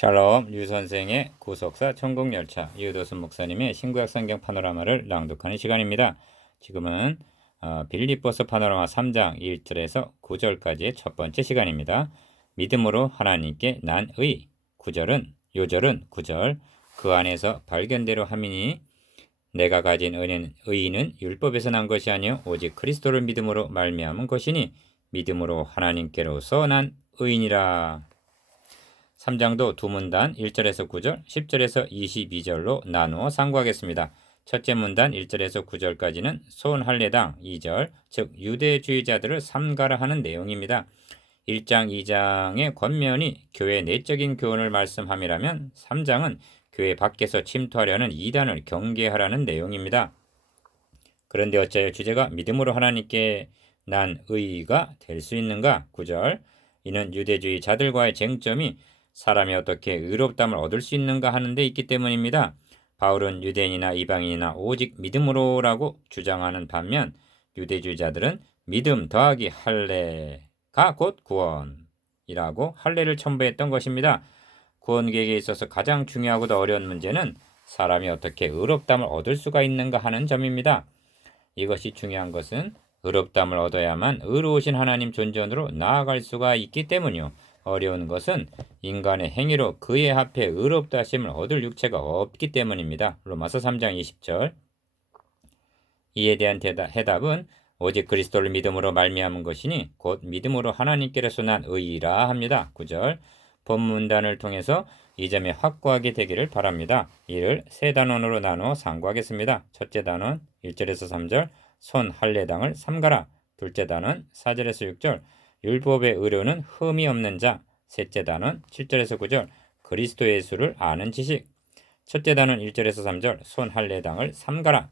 샬롬 유 선생의 구속사 천국열차 유도순 목사님의 신구약 성경 파노라마를 낭독하는 시간입니다. 지금은 빌립보서 파노라마 3장 1절에서 9절까지의 첫 번째 시간입니다. 믿음으로 하나님께 난 의, 9절은 9절 그 안에서 발견대로 함이니 내가 가진 의는 율법에서 난 것이 아니요 오직 그리스도를 믿음으로 말미암은 것이니 믿음으로 하나님께로서 난 의인이라. 3장도 두 문단 1절에서 9절, 10절에서 22절로 나누어 상고하겠습니다. 첫째 문단 1절에서 9절까지는 손할례당 2절, 즉 유대주의자들을 삼가라 하는 내용입니다. 1장, 2장의 권면이 교회 내적인 교훈을 말씀함이라면 3장은 교회 밖에서 침투하려는 이단을 경계하라는 내용입니다. 그런데 어찌하여 주제가 믿음으로 하나님께 난 의가 될 수 있는가? 9절, 이는 유대주의자들과의 쟁점이 사람이 어떻게 의롭다함을 얻을 수 있는가 하는 데 있기 때문입니다. 바울은 유대인이나 이방인이나 오직 믿음으로라고 주장하는 반면 유대주의자들은 믿음 더하기 할례가 곧 구원이라고 할례를 첨부했던 것입니다. 구원계획에 있어서 가장 중요하고도 어려운 문제는 사람이 어떻게 의롭다함을 얻을 수가 있는가 하는 점입니다. 이것이 중요한 것은 의롭다함을 얻어야만 의로우신 하나님 존전으로 나아갈 수가 있기 때문이요. 어려운 것은 인간의 행위로 그의 앞에 의롭다 하심을 얻을 육체가 없기 때문입니다. 로마서 3장 20절. 이에 대한 해답은 오직 그리스도를 믿음으로 말미암은 것이니 곧 믿음으로 하나님께로서 난 의라 합니다. 9절. 본문단을 통해서 이 점이 확고하게 되기를 바랍니다. 이를 세 단원으로 나누어 상고하겠습니다. 첫째 단원 1절에서 3절 손할례당을 삼가라. 둘째 단원 4절에서 6절 율법의 의료는 흠이 없는 자. 셋째 단원 7절에서 9절 그리스도 예수를 아는 지식. 첫째 단원 1절에서 3절 손할례당을 삼가라.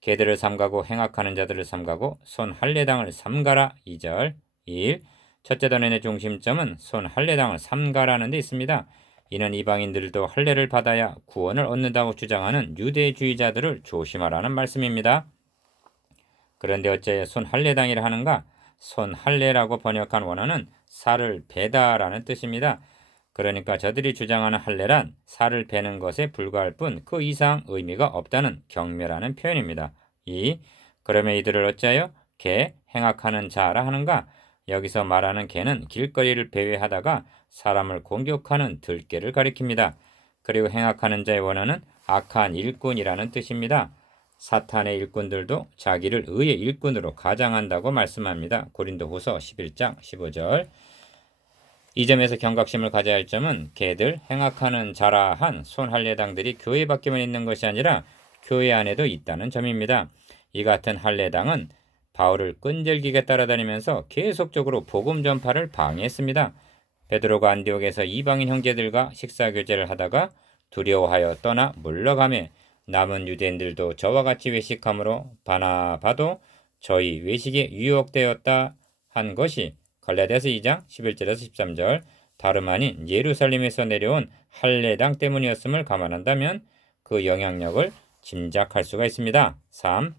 개들을 삼가고 행악하는 자들을 삼가고 손할례당을 삼가라. 2절 1. 첫째 단원의 중심점은 손할례당을 삼가라는 데 있습니다. 이는 이방인들도 할례를 받아야 구원을 얻는다고 주장하는 유대주의자들을 조심하라는 말씀입니다. 그런데 어째 손할례당이라 하는가? 손할례라고 번역한 원어는 살을 베다라는 뜻입니다. 그러니까 저들이 주장하는 할례란 살을 베는 것에 불과할 뿐 그 이상 의미가 없다는 경멸하는 표현입니다. 그러면 이들을 어찌하여 개, 행악하는 자라 하는가? 여기서 말하는 개는 길거리를 배회하다가 사람을 공격하는 들개를 가리킵니다. 그리고 행악하는 자의 원어는 악한 일꾼이라는 뜻입니다. 사탄의 일꾼들도 자기를 의의 일꾼으로 가장한다고 말씀합니다. 고린도후서 11장 15절. 이 점에서 경각심을 가져야 할 점은 개들, 행악하는 자라 한 손할례당들이 교회 밖에만 있는 것이 아니라 교회 안에도 있다는 점입니다. 이 같은 할례당은 바울을 끈질기게 따라다니면서 계속적으로 복음 전파를 방해했습니다. 베드로가 안디옥에서 이방인 형제들과 식사 교제를 하다가 두려워하여 떠나 물러가매 남은 유대인들도 저와 같이 외식함으로 바나바도 저희 외식에 유혹되었다 한 것이 갈라디아서 2장 11절에서 13절 다름 아닌 예루살렘에서 내려온 할례당 때문이었음을 감안한다면 그 영향력을 짐작할 수가 있습니다. 3.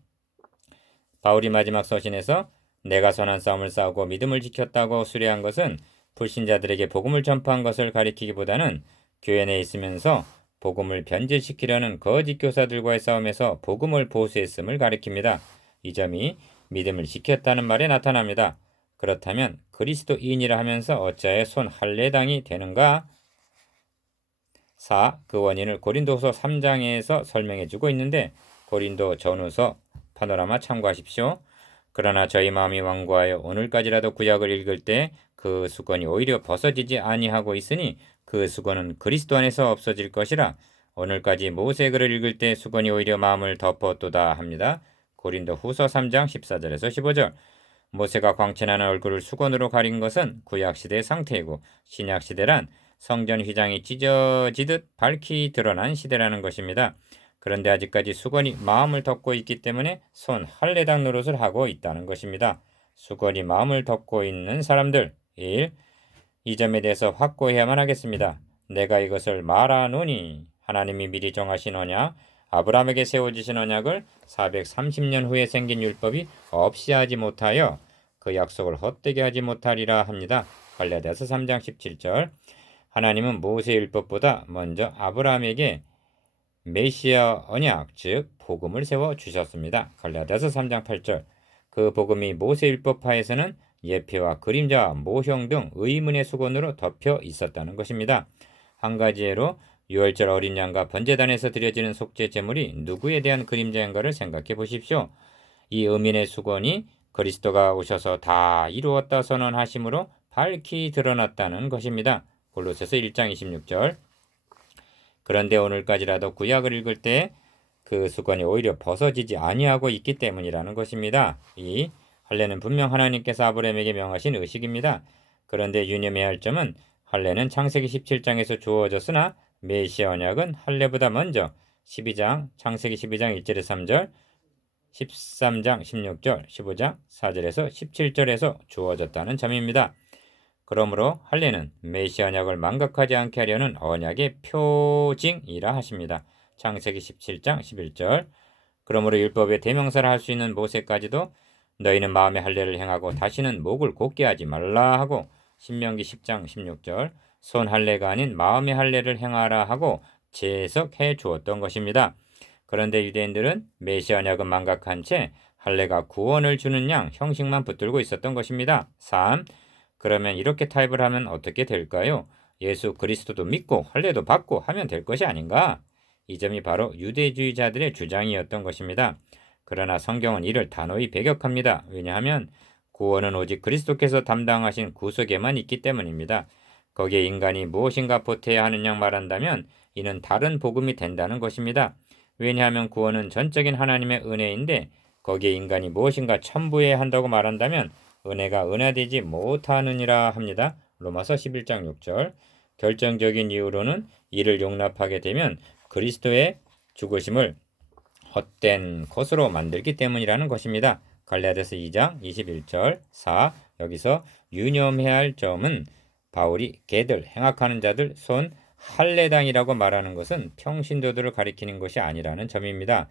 바울이 마지막 서신에서 내가 선한 싸움을 싸우고 믿음을 지켰다고 수레한 것은 불신자들에게 복음을 전파한 것을 가리키기보다는 교회 내에 있으면서 복음을 변질시키려는 거짓 교사들과의 싸움에서 복음을 보수했음을 가리킵니다. 이 점이 믿음을 지켰다는 말에 나타납니다. 그렇다면 그리스도인이라 하면서 어찌하여 손할례당이 되는가? 4. 그 원인을 고린도후서 3장에서 설명해주고 있는데 고린도 전후서 파노라마 참고하십시오. 그러나 저희 마음이 완고하여 오늘까지라도 구약을 읽을 때 그 수건이 오히려 벗어지지 아니하고 있으니 그 수건은 그리스도 안에서 없어질 것이라. 오늘까지 모세글을 읽을 때 수건이 오히려 마음을 덮었도다 합니다. 고린도후서 3장 14절에서 15절. 모세가 광채나는 얼굴을 수건으로 가린 것은 구약시대의 상태이고 신약시대란 성전 휘장이 찢어지듯 밝히 드러난 시대라는 것입니다. 그런데 아직까지 수건이 마음을 덮고 있기 때문에 손할례당 노릇을 하고 있다는 것입니다. 수건이 마음을 덮고 있는 사람들 1. 이 점에 대해서 확고해야만 하겠습니다. 내가 이것을 말하노니 하나님이 미리 정하신 언약 아브라함에게 세워지신 언약을 430년 후에 생긴 율법이 없이 하지 못하여 그 약속을 헛되게 하지 못하리라 합니다. 갈라디아서 3장 17절. 하나님은 모세율법보다 먼저 아브라함에게 메시아 언약, 즉 복음을 세워 주셨습니다. 갈라디아서 3장 8절. 그 복음이 모세율법하에서는 예표와 그림자와 모형 등 의문의 수건으로 덮여 있었다는 것입니다. 한 가지 예로 유월절 어린 양과 번제단에서 드려지는 속죄 제물이 누구에 대한 그림자인가를 생각해 보십시오. 이 의문의 수건이 그리스도가 오셔서 다 이루었다 선언하심으로 밝히 드러났다는 것입니다. 골로새서 1장 26절. 그런데 오늘까지라도 구약을 읽을 때 그 수건이 오히려 벗어지지 아니하고 있기 때문이라는 것입니다. 이 할례는 분명 하나님께서 아브라함에게 명하신 의식입니다. 그런데 유념해야 할 점은 할례는 창세기 17장에서 주어졌으나 메시아 언약은 할례보다 먼저 창세기 12장 1절에서 3절, 13장 16절, 15장 4절에서 17절에서 주어졌다는 점입니다. 그러므로 할례는 메시아 언약을 망각하지 않게 하려는 언약의 표징이라 하십니다. 창세기 17장 11절. 그러므로 율법의 대명사를 할 수 있는 모세까지도 너희는 마음의 할례를 행하고 다시는 목을 곧게 하지 말라 하고 신명기 10장 16절 손 할례가 아닌 마음의 할례를 행하라 하고 재해석해 주었던 것입니다. 그런데 유대인들은 메시아 언약은 망각한 채 할례가 구원을 주는 양 형식만 붙들고 있었던 것입니다. 3. 그러면 이렇게 타협을 하면 어떻게 될까요? 예수 그리스도도 믿고 할례도 받고 하면 될 것이 아닌가? 이 점이 바로 유대주의자들의 주장이었던 것입니다. 그러나 성경은 이를 단호히 배격합니다. 왜냐하면 구원은 오직 그리스도께서 담당하신 구속에만 있기 때문입니다. 거기에 인간이 무엇인가 보태야 하는 양 말한다면 이는 다른 복음이 된다는 것입니다. 왜냐하면 구원은 전적인 하나님의 은혜인데 거기에 인간이 무엇인가 첨부해야 한다고 말한다면 은혜가 은혜되지 못하느니라 합니다. 로마서 11장 6절. 결정적인 이유로는 이를 용납하게 되면 그리스도의 죽으심을 헛된 것으로 만들기 때문이라는 것입니다. 갈라디아서 2장 21절. 4. 여기서 유념해야 할 점은 바울이 개들, 행악하는 자들, 손 할례당이라고 말하는 것은 평신도들을 가리키는 것이 아니라는 점입니다.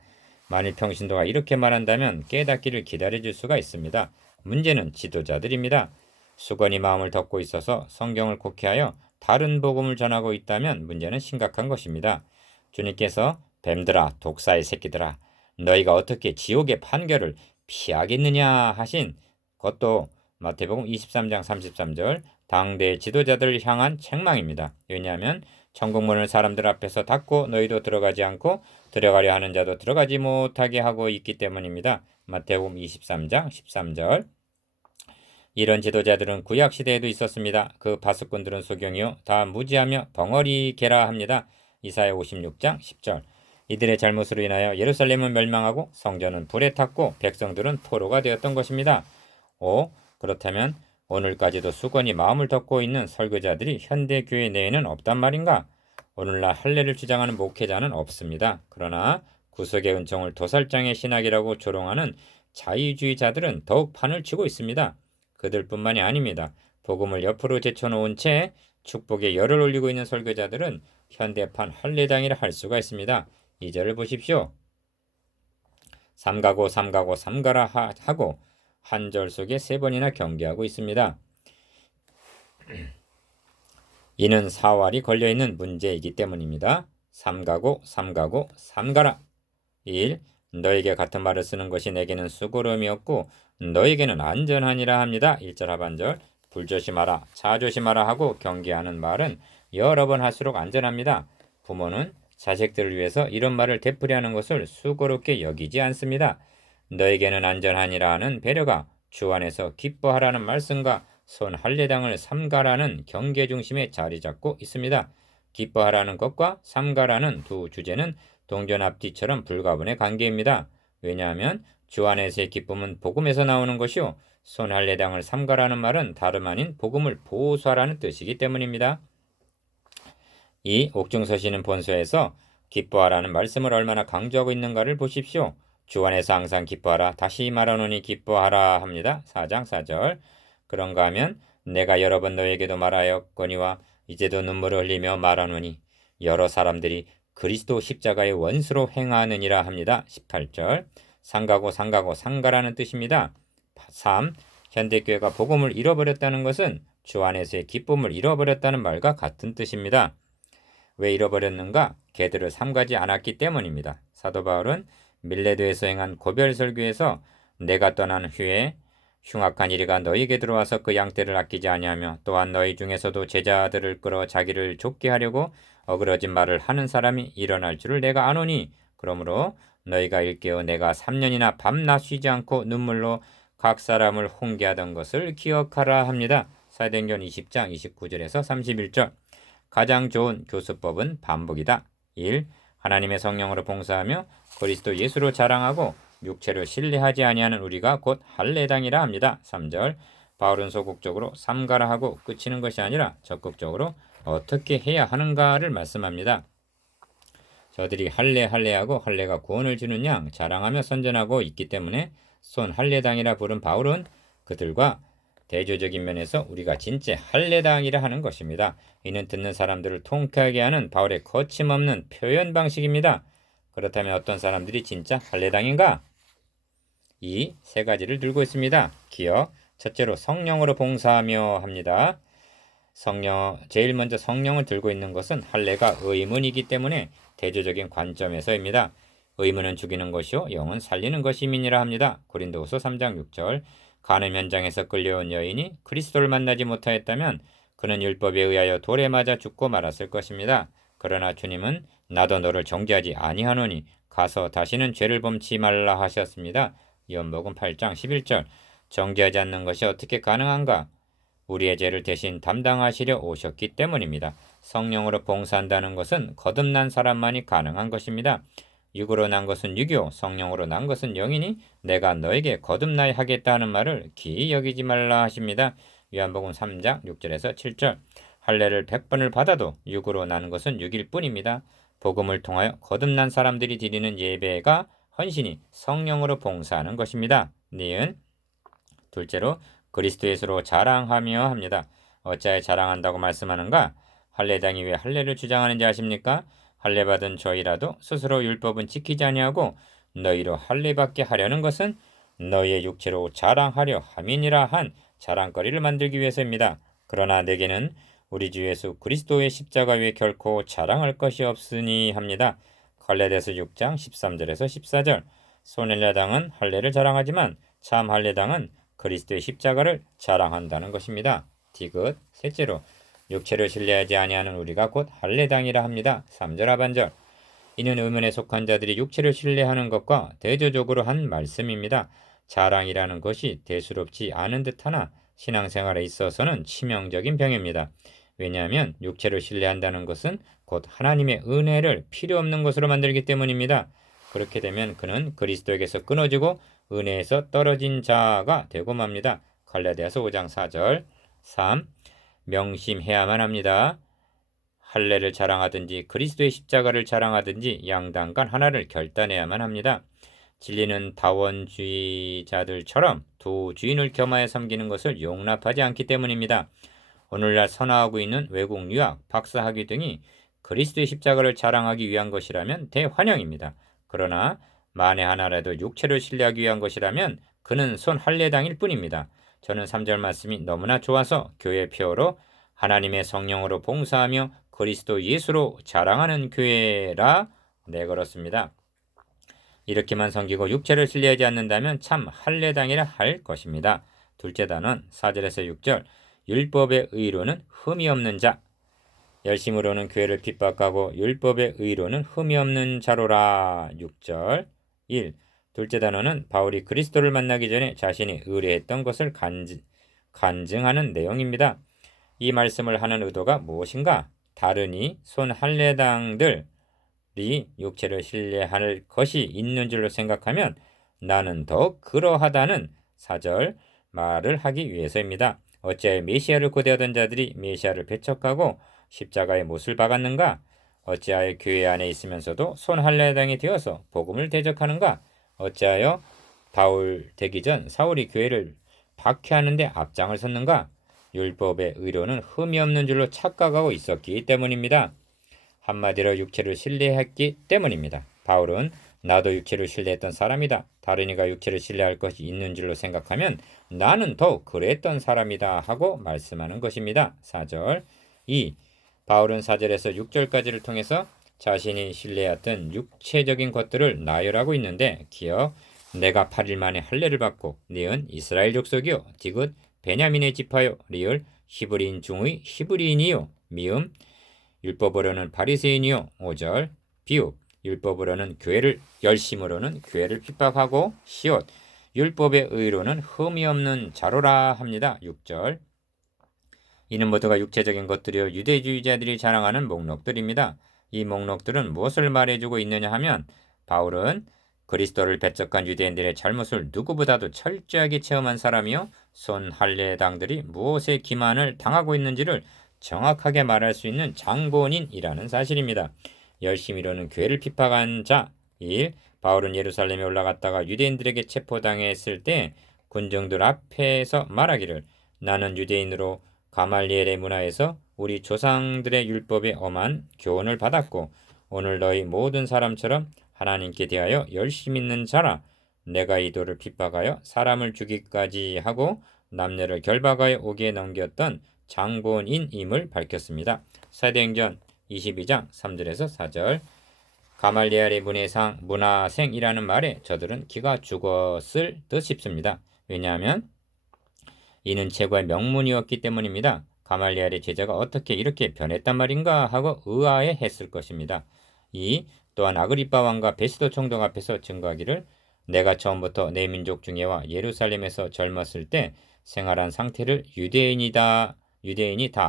만일 평신도가 이렇게 말한다면 깨닫기를 기다려줄 수가 있습니다. 문제는 지도자들입니다. 수건이 마음을 덮고 있어서 성경을 곡해하여 다른 복음을 전하고 있다면 문제는 심각한 것입니다. 주님께서 뱀들아 독사의 새끼들아 너희가 어떻게 지옥의 판결을 피하겠느냐 하신 것도 마태복음 23장 33절 당대 지도자들을 향한 책망입니다. 왜냐하면 천국문을 사람들 앞에서 닫고 너희도 들어가지 않고 들어가려 하는 자도 들어가지 못하게 하고 있기 때문입니다. 마태복음 23장 13절. 이런 지도자들은 구약 시대에도 있었습니다. 그 파수꾼들은 소경이요 다 무지하며 벙어리개라 합니다. 이사야 56장 10절. 이들의 잘못으로 인하여 예루살렘은 멸망하고 성전은 불에 탔고 백성들은 포로가 되었던 것입니다. 5. 그렇다면 오늘까지도 수건이 마음을 덮고 있는 설교자들이 현대 교회 내에는 없단 말인가? 오늘날 할례를 주장하는 목회자는 없습니다. 그러나 구속의 은총을 도살장의 신학이라고 조롱하는 자유주의자들은 더욱 판을 치고 있습니다. 그들뿐만이 아닙니다. 복음을 옆으로 제쳐놓은 채 축복에 열을 올리고 있는 설교자들은 현대판 할례당이라 할 수가 있습니다. 2절을 보십시오. 삼가고 삼가고 삼가라 하고 한 절 속에 3번이나 경계하고 있습니다. 이는 사활이 걸려있는 문제이기 때문입니다. 삼가고 삼가고 삼가라. 1. 너에게 같은 말을 쓰는 것이 내게는 수고로움이 없고 너에게는 안전하니라 합니다. 1절 하반절. 불조심하라 자조심하라 하고 경계하는 말은 여러 번 할수록 안전합니다. 부모는 자식들을 위해서 이런 말을 되풀이하는 것을 수고롭게 여기지 않습니다. 너에게는 안전하니라 하는 배려가 주 안에서 기뻐하라는 말씀과 손 할례당을 삼가라는 경계 중심에 자리 잡고 있습니다. 기뻐하라는 것과 삼가라는 두 주제는 동전 앞뒤처럼 불가분의 관계입니다. 왜냐하면 주 안에서의 기쁨은 복음에서 나오는 것이요 손 할례당을 삼가라는 말은 다름 아닌 복음을 보수하라는 뜻이기 때문입니다. 이 옥중서신은 본서에서 기뻐하라는 말씀을 얼마나 강조하고 있는가를 보십시오. 주 안에서 항상 기뻐하라 다시 말하노니 기뻐하라 합니다. 4장 4절. 그런가 하면 내가 여러 번 너에게도 말하였거니와 이제도 눈물을 흘리며 말하노니 여러 사람들이 그리스도 십자가의 원수로 행하느니라 합니다. 18절. 상가고 상가고 상가라는 뜻입니다. 3. 현대교회가 복음을 잃어버렸다는 것은 주 안에서의 기쁨을 잃어버렸다는 말과 같은 뜻입니다. 왜 잃어버렸는가? 걔들을 삼가지 않았기 때문입니다. 사도 바울은 밀레도에서 행한 고별 설교에서 내가 떠난 후에 흉악한 이리가 너희에게 들어와서 그 양떼를 아끼지 아니하며 또한 너희 중에서도 제자들을 끌어 자기를 좁게 하려고 어그러진 말을 하는 사람이 일어날 줄을 내가 아노니 그러므로 너희가 일깨어 내가 3년이나 밤낮 쉬지 않고 눈물로 각 사람을 훈계하던 것을 기억하라 합니다. 사도행전 20장 29절에서 31절. 가장 좋은 교수법은 반복이다. 1. 하나님의 성령으로 봉사하며 그리스도 예수로 자랑하고 육체를 신뢰하지 아니하는 우리가 곧 할례당이라 합니다. 3절. 바울은 소극적으로 삼가라 하고 끝이는 것이 아니라 적극적으로 어떻게 해야 하는가를 말씀합니다. 저들이 할례하고 할례가 구원을 주는 양 자랑하며 선전하고 있기 때문에 손 할례당이라 부른 바울은 그들과 대조적인 면에서 우리가 진짜 할례당이라 하는 것입니다. 이는 듣는 사람들을 통쾌하게 하는 바울의 거침없는 표현 방식입니다. 그렇다면 어떤 사람들이 진짜 할례당인가? 이 세 가지를 들고 있습니다. 기억, 첫째로 성령으로 봉사하며 합니다. 제일 먼저 성령을 들고 있는 것은 할례가 의문이기 때문에 대조적인 관점에서입니다. 의문은 죽이는 것이요 영은 살리는 것임이니라 합니다. 고린도후서 3장 6절. 간음 현장에서 끌려온 여인이 그리스도를 만나지 못하였다면 그는 율법에 의하여 돌에 맞아 죽고 말았을 것입니다. 그러나 주님은 나도 너를 정죄하지 아니하노니 가서 다시는 죄를 범치 말라 하셨습니다. 요한복음 8장 11절. 정죄하지 않는 것이 어떻게 가능한가? 우리의 죄를 대신 담당하시려 오셨기 때문입니다. 성령으로 봉사한다는 것은 거듭난 사람만이 가능한 것입니다. 육으로 난 것은 육이요 성령으로 난 것은 영이니 내가 너에게 거듭나야 하겠다 하는 말을 기이 여기지 말라 하십니다. 요한복음 3장 6절에서 7절. 할례를 100번을 받아도 육으로 나는 것은 육일 뿐입니다. 복음을 통하여 거듭난 사람들이 드리는 예배가 헌신이 성령으로 봉사하는 것입니다. 니은 둘째로 그리스도 예수로 자랑하며 합니다. 어찌하여 자랑한다고 말씀하는가? 할례당이 왜 할례를 주장하는지 아십니까? 할례 받은 저희라도 스스로 율법은 지키지 아니하고 너희로 할례받게 하려는 것은 너희의 육체로 자랑하려 함이니라 한 자랑거리를 만들기 위해서입니다. 그러나 내게는 우리 주 예수 그리스도의 십자가 외에 결코 자랑할 것이 없으니 합니다. 갈라디아서 6장 13절에서 14절. 손헬라당은 할례를 자랑하지만 참 할례당은 그리스도의 십자가를 자랑한다는 것입니다. 디귿. 셋째로 육체를 신뢰하지 아니하는 우리가 곧 할례당이라 합니다. 3절 하반절. 이는 의문에 속한 자들이 육체를 신뢰하는 것과 대조적으로 한 말씀입니다. 자랑이라는 것이 대수롭지 않은 듯하나 신앙생활에 있어서는 치명적인 병입니다. 왜냐하면 육체를 신뢰한다는 것은 곧 하나님의 은혜를 필요 없는 것으로 만들기 때문입니다. 그렇게 되면 그는 그리스도에게서 끊어지고 은혜에서 떨어진 자가 되고 맙니다. 갈라디아서 5장 4절. 3. 명심해야만 합니다. 할례를 자랑하든지 그리스도의 십자가를 자랑하든지 양당간 하나를 결단해야만 합니다. 진리는 다원주의자들처럼 두 주인을 겸하여 섬기는 것을 용납하지 않기 때문입니다. 오늘날 선화하고 있는 외국 유학, 박사학위 등이 그리스도의 십자가를 자랑하기 위한 것이라면 대환영입니다. 그러나 만에 하나라도 육체를 신뢰하기 위한 것이라면 그는 손 할례당일 뿐입니다. 저는 3절 말씀이 너무나 좋아서 교회 표어로 하나님의 성령으로 봉사하며 그리스도 예수로 자랑하는 교회라 내걸었습니다. 이렇게만 섬기고 육체를 신뢰하지 않는다면 참 할례당이라 할 것입니다. 둘째 단원 4절에서 6절. 율법의 의로는 흠이 없는 자. 열심으로는 교회를 핍박하고 율법의 의로는 흠이 없는 자로라. 6절. 1. 둘째 단어는 바울이 그리스도를 만나기 전에 자신이 의뢰했던 것을 간증하는 내용입니다. 이 말씀을 하는 의도가 무엇인가? 다르니 손 할례당들이 육체를 신뢰할 것이 있는 줄로 생각하면 나는 더 그러하다는 4절 말을 하기 위해서입니다. 어찌하여 메시아를 고대하던 자들이 메시아를 배척하고 십자가에 못을 박았는가? 어찌하여 교회 안에 있으면서도 손 할례당이 되어서 복음을 대적하는가? 어찌하여 바울 되기 전 사울이 교회를 박해하는데 앞장을 섰는가? 율법의 의로는 흠이 없는 줄로 착각하고 있었기 때문입니다. 한마디로 육체를 신뢰했기 때문입니다. 바울은 나도 육체를 신뢰했던 사람이다. 다른 이가 육체를 신뢰할 것이 있는 줄로 생각하면 나는 더욱 그랬던 사람이다 하고 말씀하는 것입니다. 4절 2. 바울은 4절에서 6절까지를 통해서 자신이 신뢰했던 육체적인 것들을 나열하고 있는데 기억 내가 8일 만에 할례를 받고 니은 이스라엘 족속이요 디귿 베냐민의 지파요 리을 히브리인 중의 히브리인이요 미음 율법으로는 바리새인이요 5절 비읍 율법으로는 교회를 열심으로는 교회를 핍박하고 시옷 율법의 의로는 흠이 없는 자로라 합니다. 6절 이는 모두가 육체적인 것들이요 유대주의자들이 자랑하는 목록들입니다. 이 목록들은 무엇을 말해주고 있느냐 하면 바울은 그리스도를 배척한 유대인들의 잘못을 누구보다도 철저하게 체험한 사람이요 손 할례당들이 무엇에 기만을 당하고 있는지를 정확하게 말할 수 있는 장본인이라는 사실입니다. 열심히로는 교회를 핍박한 자 1. 바울은 예루살렘에 올라갔다가 유대인들에게 체포당했을 때 군정들 앞에서 말하기를 나는 유대인으로 가말리엘의 문화에서 우리 조상들의 율법에 엄한 교훈을 받았고 오늘 너희 모든 사람처럼 하나님께 대하여 열심히 있는 자라 내가 이 도를 핍박하여 사람을 죽이기까지 하고 남녀를 결박하여 오게 넘겼던 장본인임을 밝혔습니다. 사도행전 22장 3절에서 4절 가말리엘의 문화생이라는 말에 저들은 기가 죽었을 듯 싶습니다. 왜냐하면 이는 최고의 명문이었기 때문입니다. 가말리엘의 제자가 어떻게 이렇게 변했단 말인가 하고 의아해했을 것입니다. 또한 아그리빠 왕과 베스도 총독 앞에서 증거하기를 내가 처음부터 내 민족 중에와 예루살렘에서 젊었을 때 생활한 상태를 유대인이 다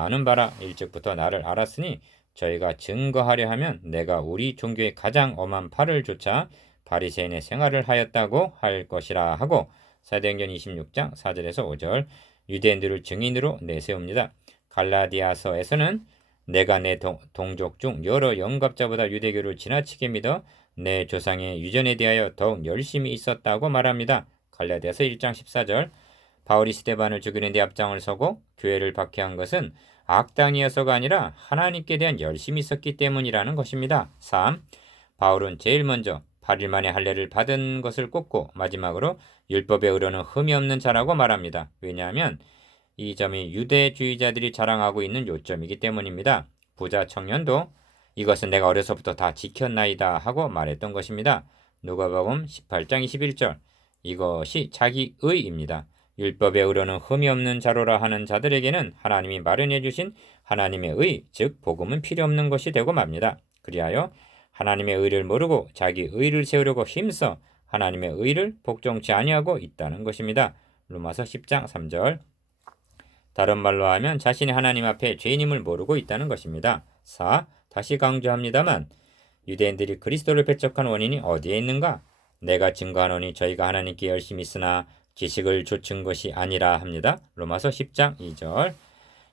아는 바라 일찍부터 나를 알았으니 저희가 증거하려 하면 내가 우리 종교의 가장 엄한 팔을 조차 바리새인의 생활을 하였다고 할 것이라 하고 사도행전 26장 4절에서 5절 유대인들을 증인으로 내세웁니다. 갈라디아서에서는 내가 내 동족 중 여러 영갑자보다 유대교를 지나치게 믿어 내 조상의 유전에 대하여 더욱 열심히 있었다고 말합니다. 갈라디아서 1장 14절 바울이 스데반을 죽이는 데 앞장을 서고 교회를 박해한 것은 악당이어서가 아니라 하나님께 대한 열심이 있었기 때문이라는 것입니다. 3. 바울은 제일 먼저 8일 만에 할례를 받은 것을 꼽고 마지막으로 율법의 의로는 흠이 없는 자라고 말합니다. 왜냐하면 이 점이 유대주의자들이 자랑하고 있는 요점이기 때문입니다. 부자 청년도 이것은 내가 어려서부터 다 지켰나이다 하고 말했던 것입니다. 누가복음 18장 21절 이것이 자기의입니다. 율법의 의로는 흠이 없는 자로라 하는 자들에게는 하나님이 마련해 주신 하나님의 의, 즉 복음은 필요 없는 것이 되고 맙니다. 그리하여 하나님의 의를 모르고 자기 의를 세우려고 힘써 하나님의 의를 복종치 아니하고 있다는 것입니다. 로마서 10장 3절 다른 말로 하면 자신이 하나님 앞에 죄인임을 모르고 있다는 것입니다. 4. 다시 강조합니다만 유대인들이 그리스도를 배척한 원인이 어디에 있는가? 내가 증거하노니 저희가 하나님께 열심히 있으나 지식을 좇은 것이 아니라 합니다. 로마서 10장 2절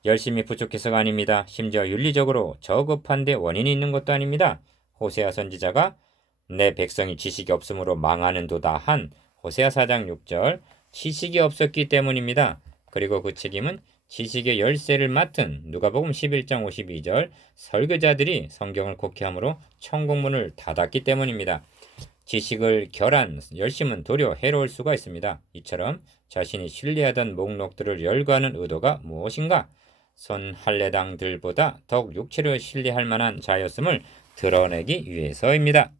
열심히 부족해서가 아닙니다. 심지어 윤리적으로 저급한 데 원인이 있는 것도 아닙니다. 호세아 선지자가 내 백성이 지식이 없으므로 망하는도다 한 호세아 4장 6절 지식이 없었기 때문입니다. 그리고 그 책임은 지식의 열쇠를 맡은 누가복음 11장 52절 설교자들이 성경을 곡해함으로 천국문을 닫았기 때문입니다. 지식을 결한 열심은 도리어 해로울 수가 있습니다. 이처럼 자신이 신뢰하던 목록들을 열거하는 의도가 무엇인가? 손 할례당들보다 더욱 육체를 신뢰할 만한 자였음을 드러내기 위해서입니다.